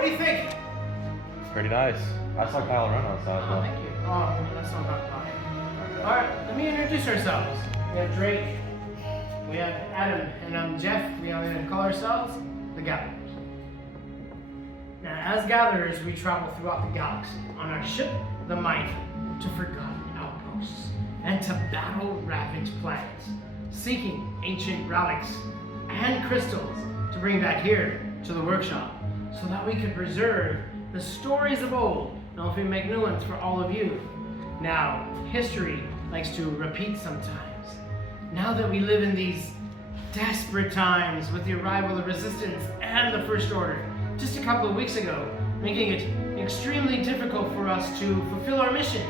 what do you think? Pretty nice. I saw Kyle run outside. Oh, thank you. Oh, that's not bad. Alright, let me introduce ourselves. We have Drake, we have Adam, and I'm Jeff. We are going to call ourselves the Gatherers. Now, as Gatherers, we travel throughout the galaxy on our ship, the Mighty, to forgotten outposts and to battle-ravaged planets, seeking ancient relics and crystals to bring back here to the workshop so that we could preserve the stories of old and hopefully make new ones for all of you. Now, history likes to repeat sometimes. Now that we live in these desperate times with the arrival of the Resistance and the First Order, just a couple of weeks ago, making it extremely difficult for us to fulfill our missions.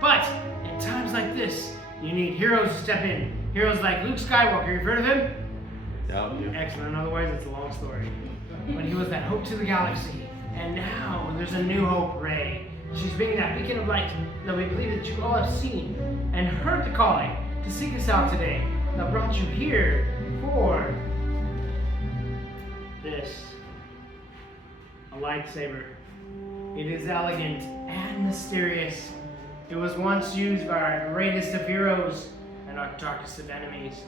But in times like this, you need heroes to step in. Heroes like Luke Skywalker, you've heard of him? Yeah. Excellent, otherwise it's a long story. But he was that hope to the galaxy. And now there's a new hope, Rey. She's being that beacon of light that we believe that you all have seen and heard the calling to seek us out today that brought you here for this. A lightsaber. It is elegant and mysterious. It was once used by our greatest of heroes and our darkest of enemies.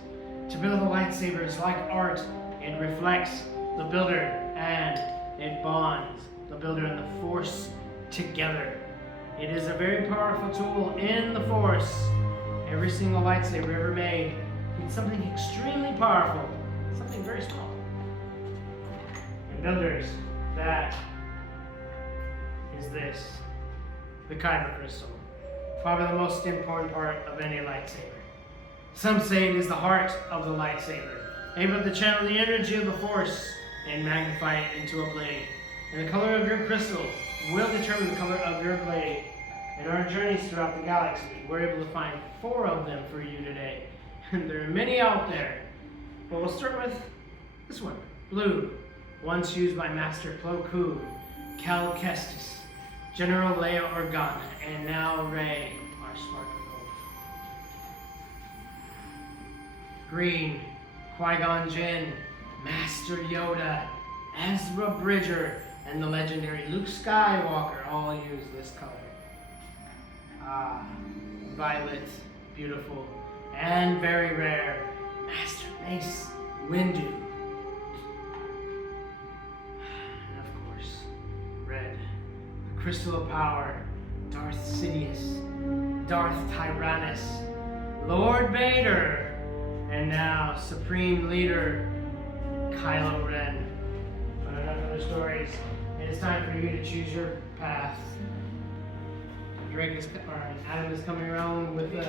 To build a lightsaber is like art. It reflects the builder and it bonds the builder and the Force together. It is a very powerful tool in the Force. Every single lightsaber ever made means something extremely powerful, something very small. And builders, that is this, the Kyber crystal. Probably the most important part of any lightsaber. Some say it is the heart of the lightsaber, able to channel the energy of the Force and magnify it into a blade. And the color of your crystal will determine the color of your blade. In our journeys throughout the galaxy, we're able to find 4 of them for you today. And there are many out there. But we'll start with this one, blue. Once used by Master Plo Koon, Cal Kestis, General Leia Organa, and now Rey, our sparkling oath. Green, Qui-Gon Jinn, Master Yoda, Ezra Bridger, and the legendary Luke Skywalker all use this color. Violet, beautiful, and very rare, Master Mace Windu. And of course, red, the crystal of power, Darth Sidious, Darth Tyrannus, Lord Vader, and now Supreme Leader Kylo Ren. But enough of the stories. It is time for you to choose your path. Adam is coming around with the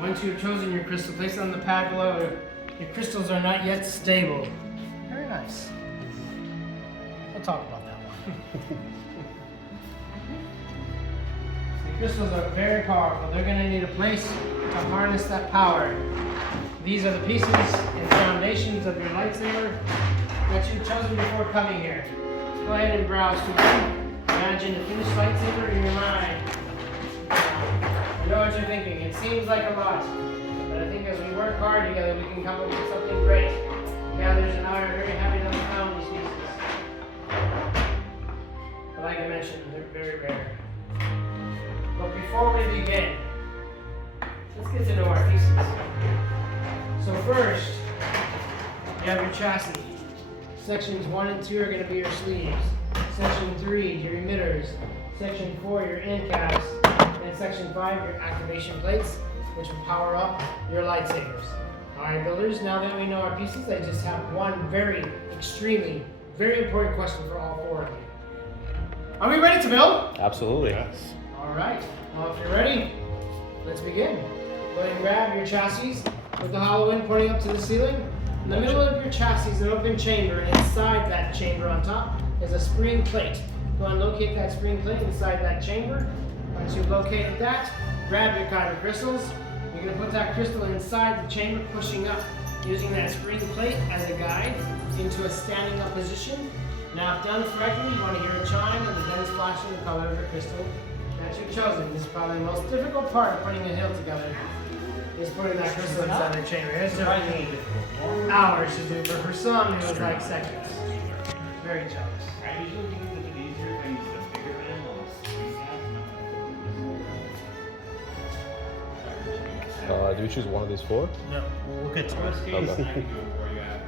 once you have chosen your crystal, place it on the pad below. Your crystals are not yet stable. Very nice. We'll talk about that one. The crystals are very powerful. They're going to need a place to harness that power. These are the pieces and foundations of your lightsaber that you've chosen before coming here. Go ahead and browse through them. Imagine a finished lightsaber in your mind. I know what you're thinking. It seems like a lot, but I think as we work hard together, we can come up with something great. Gathers and I are very happy that we found these pieces. But like I mentioned, they're very rare. But before we begin, let's get to know our pieces. So first, you have your chassis. Sections 1 and 2 are going to be your sleeves. Section 3, your emitters. Section 4, your end caps. And Section 5, your activation plates, which will power up your lightsabers. Alright builders, now that we know our pieces, I just have one very important question for all 4 of you. Are we ready to build? Absolutely. Yes. Alright, well if you're ready, let's begin. Go ahead and grab your chassis with the hollow end pointing up to the ceiling. In the middle of your chassis is an open chamber, and inside that chamber on top is a spring plate. Go and locate that spring plate inside that chamber. Once you've located that, grab your kyber crystals. You're going to put that crystal inside the chamber, pushing up, using that spring plate as a guide into a standing up position. Now if done correctly, you want to hear a chime and the then splashing the color of your crystal that you've chosen. This is probably the most difficult part of putting a hill together. is putting that crystal inside the chamber. It took me hours to do, but for some it was like seconds. Very jealous. I usually think it's a bit easier if I use the bigger bin on the screen guys. Do we choose one of these four? No, we'll get to Worst it. case, Okay. I can do it for you. I have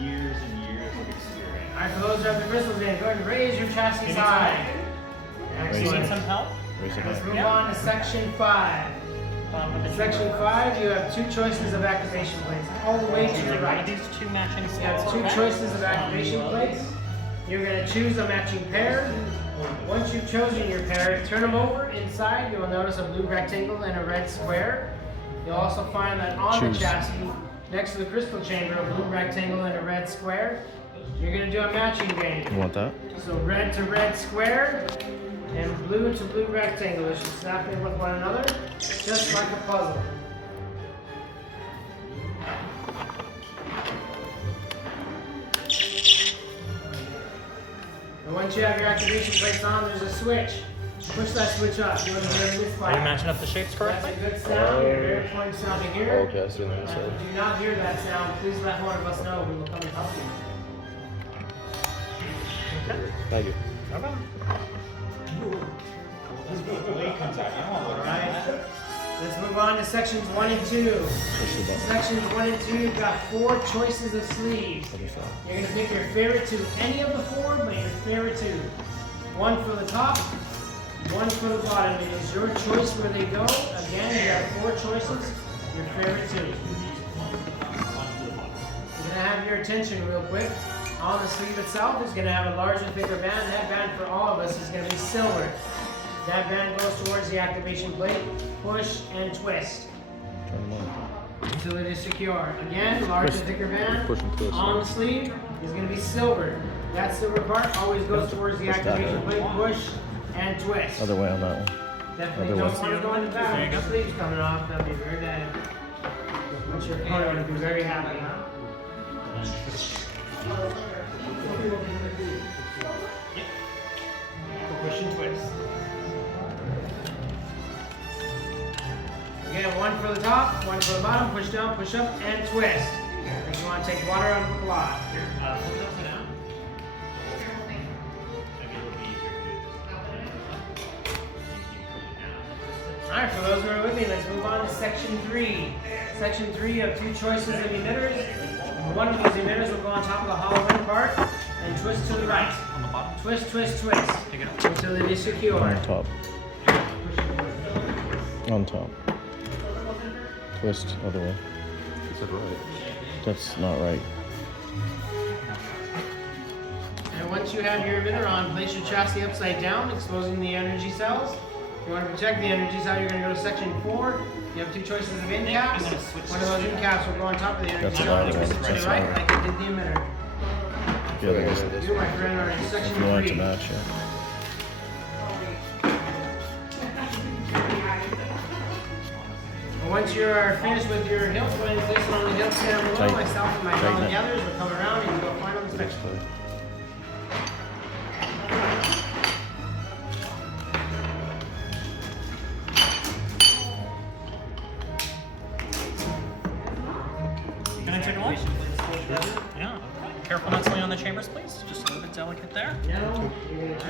years and years of experience. Alright, for those who have the crystals in, go ahead and raise your chassis Any high. Raise Need Excellent. some help? Raise your Let's hand. move Yeah. on to section 5. With the Section 5, you have 2 choices of activation plates, all the way to your right. These two matching You slots. have 2 choices of activation plates. You're going to choose a matching pair. Once you've chosen your pair, turn them over. Inside, you will notice a blue rectangle and a red square. You'll also find that on the chassis, next to the crystal chamber, a blue rectangle and a red square. You're going to do a matching game. You want that? So red to red square and blue to blue rectangle. They should snap in with one another, just like a puzzle. And once you have your activation plates on, there's a switch. Push that switch up. You want to hear this Are you fire. matching up the shapes That's correctly? a good sound. You're very important sound to hear. Okay, I see that. If you do not hear that sound, please let one of us know. We will come and help you. Thank you. Alright. Let's move on to sections 1 and 2. Sections 1 and 2, you've got 4 choices of sleeves. You're going to pick your favorite 2. Any of the 4, but your favorite 2. 1 for the top, 1 for the bottom. It is your choice where they go. Again, you have 4 choices. Your favorite 2. You're going to have your attention real quick. On the sleeve itself is going to have a larger, thicker band. That band for all of us is going to be silver. That band goes towards the activation plate. Push and twist until it is secure. Again, larger, thicker band. Push and twist. On the sleeve is going to be silver. That silver part always goes towards the activation plate. Push and twist. Other way on that one. Definitely other don't way. want to go in the back with the sleeves coming off. That'll be very bad. But your opponent will be very happy. Push and twist. Again, 1 for the top, 1 for the bottom. Push down, push up, and twist. If you want to take water out of the lot. Alright, for those who are with me, let's move on to section 3. Section 3, you have 2 choices of emitters. One of these emitters will go on top of the hollow end part and twist to the right. On the bottom. Twist, twist, twist until it is secure. On top. On top. Twist other way. Is that right? That's not right. And once you have your emitter on, place your chassis upside down, exposing the energy cells. If you want to protect the energy cell, you're going to go to section 4. You have 2 choices of end caps. One of those end caps will go on top of the energy That's cell. louder. Twist it to That's the right, louder. like it did the emitter. Yeah, they just, You, my friend, are in section if you want it 3. to match, yeah. And once you are finished with your hilt, go ahead and place it on the hilt stand below. Tighten it. Myself and my Tighten fellow it. gatherers will come around and do a final inspection. Can I take a look? Yeah. Careful not to lay on the chambers, please. Just a little bit delicate there. Now, you're going to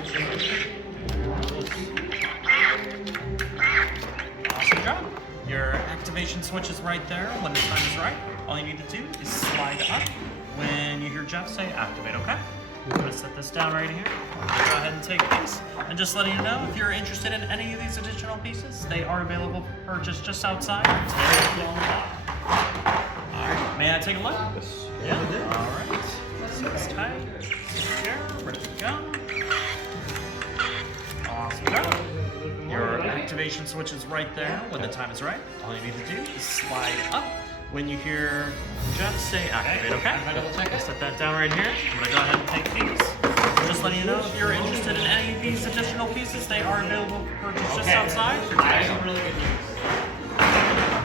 Awesome job. Your activation switch is right there when the time is right. All you need to do is slide up when you hear Jeff say activate, okay? I'm gonna set this down right here. Go ahead and take these. And just letting you know, if you're interested in any of these additional pieces, they are available for purchase just outside. It's very on the bottom. Alright, may I take a look? Yes. Yeah. Alright. So it's tight. Secure. Ready to go. Awesome job. Your activation switch is right there when the time is right. All you need to do is slide up when you hear Jeff say activate, okay? I'll set that down right here. I'm gonna go ahead and take these. Just letting you know, if you're interested in any of these additional pieces, they are available for purchase just outside. really good news.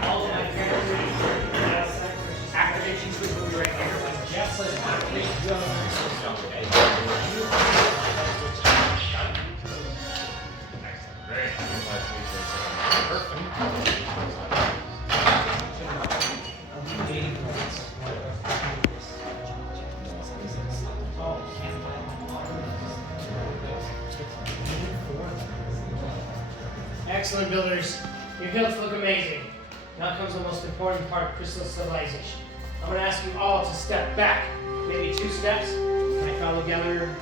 All of my activation switch will be right here. Jeff says activate Excellent, builders. Your hilts look amazing. Now comes the most important part, crystal civilization. I'm going to ask you all to step back, maybe 2 steps. Can I follow together?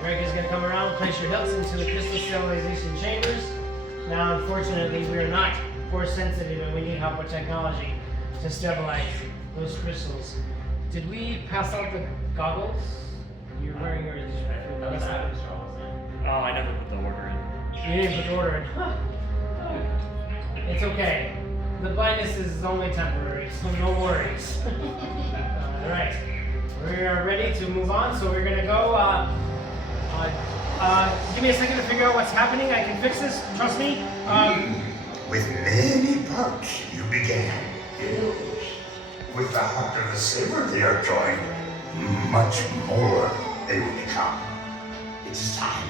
Greg is going to come around, place your hilts into the crystal civilization chambers. Now, unfortunately, we are not force sensitive and we need help with technology to stabilize those crystals. Did we pass out the goggles you're wearing, or is this Oh, I never put the order in. You didn't put the order in. Huh. It's okay. The blindness is only temporary, so no worries. Alright. We are ready to move on, so we're gonna go. Give me a second to figure out what's happening. I can fix this, trust me. With many parts you began. Yes. With the heart of the saber they are joined. Much more they will become. It is time.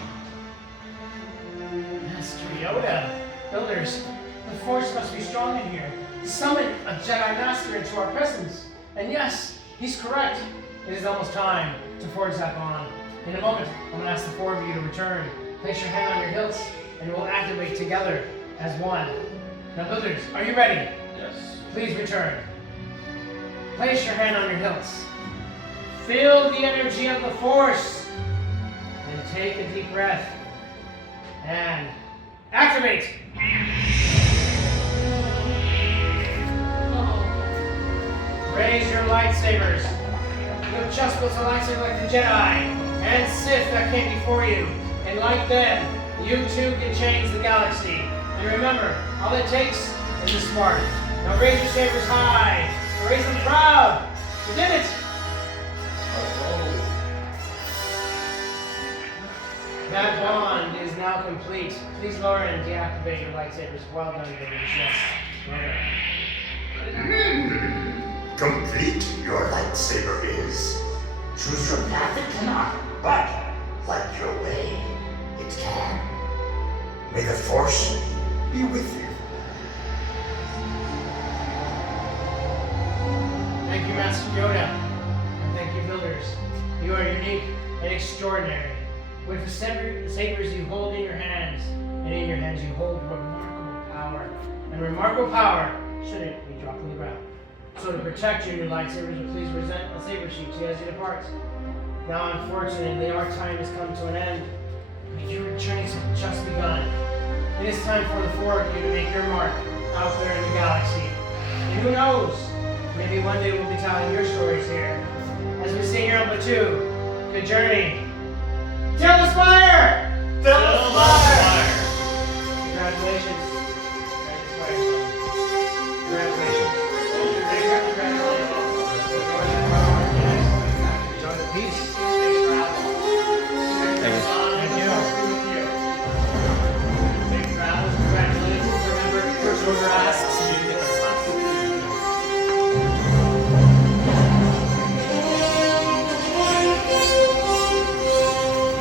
Master Yoda, builders, the Force must be strong in here. Summon a Jedi Master into our presence. And yes, he's correct. It is almost time to forge that bond. In a moment, I'm going to ask the 4 of you to return. Place your hand on your hilts, and we'll activate together as one. Now, builders, are you ready? Yes. Please return. Place your hand on your hilts. Feel the energy of the Force. And take a deep breath. And activate. Raise your lightsabers. You have just built a lightsaber like the Jedi and Sith that came before you. And like them, you too can change the galaxy. And remember, all it takes is a spark. Now raise your sabers high. Raise them proud. You did it. That bond is now complete. Please lower and deactivate your lightsabers. Well done, builders. Yes. Complete your lightsaber is. Choose your path it cannot, but like your way, it can. May the Force be with you. Thank you, Master Yoda. And thank you, builders. You are unique and extraordinary. With the sabers you hold in your hands, and in your hands you hold remarkable power. And remarkable power shouldn't be dropped on the ground. So to protect your new lightsabers, please present a saber sheet as you depart. Now, unfortunately, our time has come to an end. But your journeys have just begun. It is time for the 4 of you to make your mark out there in the galaxy. And who knows? Maybe one day we'll be telling your stories here. As we say here on Batu, good journey. Till the spire! Till the spire! Congratulations. Congratulations. Enjoy the peace. Thank you. Thank you. Big crowd. Congratulations. Remember, first order asks